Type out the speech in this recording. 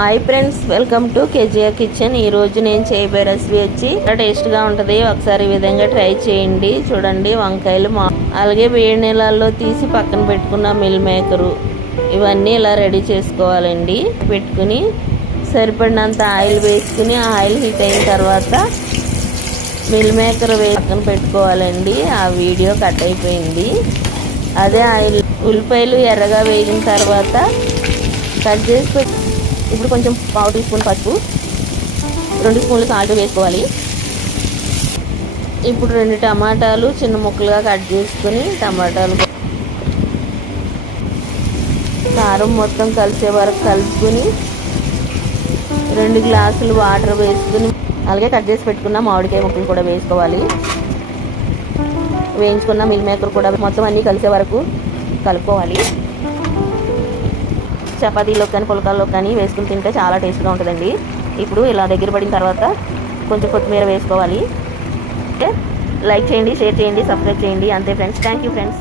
Hi friends, welcome to KGR kitchen. ఈ రోజు నేను చేయబోయే రెసిపీ వచ్చి టేస్ట్గా ఉంటుంది. ఒకసారి ఈ విధంగా ట్రై చేయండి. చూడండి, వంకాయలు అలాగే వేడి నీళ్ళల్లో తీసి పక్కన పెట్టుకున్న మిల్ మేకరు ఇవన్నీ ఇలా రెడీ చేసుకోవాలండి. పెట్టుకుని సరిపడినంత ఆయిల్ వేసుకుని ఆయిల్ హీట్ అయిన తర్వాత మిల్ మేకర్ పక్కన పెట్టుకోవాలండి. ఆ వీడియో కట్ అయిపోయింది. అదే ఆయిల్ ఉల్లిపాయలు ఎర్రగా వేగిన తర్వాత కట్ చేసి ఇప్పుడు కొంచెం పావు టీ స్పూన్ పసుపు, 2 స్పూన్లు సాల్ట్ వేసుకోవాలి. ఇప్పుడు 2 టమాటాలు చిన్న ముక్కలుగా కట్ చేసుకుని టమాటాలు కారం మొత్తం కలిసే వరకు కలుపుకొని 2 గ్లాసులు వాటర్ వేసుకుని అలాగే కట్ చేసి పెట్టుకున్న మామిడికాయ ముక్కలు కూడా వేసుకోవాలి. వేయించుకున్న మిల్ మేకర్ కూడా మొత్తం అన్నీ కలిసే వరకు కలుపుకోవాలి. చపాతీలో కానీ పుల్కాల్లో కానీ వేసుకుని తింటే చాలా టేస్ట్గా ఉంటుందండి. ఇప్పుడు ఇలా దగ్గర పడిన తర్వాత కొంచెం కొత్తిమీర వేసుకోవాలి. లైక్ చేయండి, షేర్ చేయండి, సబ్స్క్రైబ్ చేయండి. అంతే ఫ్రెండ్స్. Thank you friends.